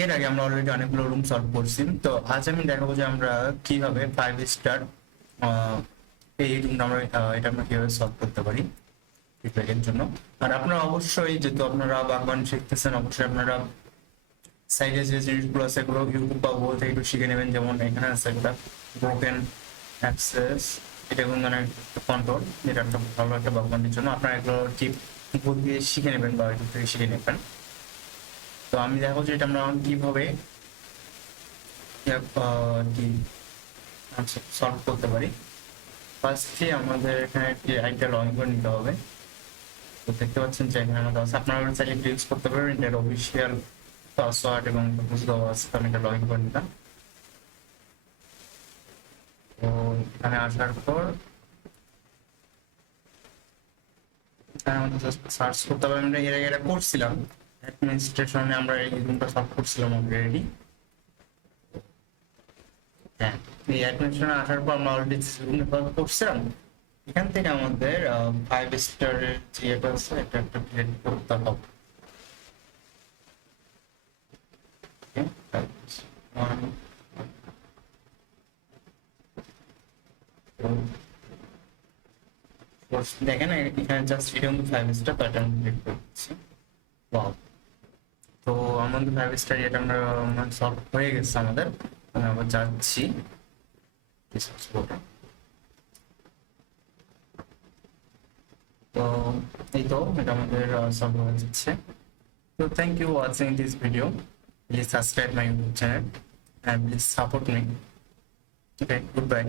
এর আগে আমরা অলরেডি অনেকগুলো রুম সলভ করছি। তো আজ আমি দেখাবো যে আমরা কিভাবে 5 স্টার এই রুমটা এটা আমরা কিভাবে সলভ করতে পারি ফিডব্যাকের জন্য। আর আপনারা অবশ্যই, যেহেতু আপনারা বাগবান শিখতেছেন, অবশ্যই আপনারা সাইডে যে জিনিসগুলো আছে এগুলো ইউটিউব বা গুগল থেকে একটু শিখে নেবেন। যেমন এখানে আছে একটা ব্রোকেন অ্যাক্সেস, এটা এবং মানে কন্ট্রোল, এটা একটা ভালো একটা বাগবানের জন্য আপনারা এগুলো টিপ গুগল দিয়ে শিখে নেবেন বা ইউটিউব থেকে শিখে নেবেন। তো আমি দেখাবো যে এটা আমরা কিভাবে কি সলভ করতে পারি। ফার্স্টে আমাদের এখানে একটি আইডিটা লগ ইন করে নিতে হবে। তো দেখতে পাচ্ছেন যে এখানে আমাদের আছে, আপনারা চাইলে ইউজ করতে পারবেন এটার অফিসিয়াল পাসওয়ার্ড এবং দেওয়া আছে। আমি এটা লগ ইন করে নিলাম। তো এখানে আসার পর এখানে আমাদের জাস্ট সার্চ করতে হবে। আমরা এর আগে এটা করছিলাম অ্যাডমিনিস্ট্রেশনে, আমরা এই রুমটা সলভ করছিলাম অলরেডি। হ্যাঁ, এই অ্যাডমিনিস্ট্রেশনে আসার পর আমরা অলরেডি রুমটা সলভ করছিলাম। এখান থেকে আমাদের 5 স্টারের যে এটা আছে এটা একটা ক্রিয়েট করতে হবে। দেখেন এখানে জাস্ট এটা কিন্তু 5 স্টার প্যাটার্ন ক্রিয়েট করছি। ওয়াও, তো আমাদের 5 স্টার এটা আমরা সলভ হয়ে গেছে আমাদের। আমি আবার যাচ্ছি তো এই তো এটা আমাদের সলভ হয়ে যাচ্ছে। তো thank you watching this video. Please subscribe my YouTube channel and please support me. Okay, goodbye.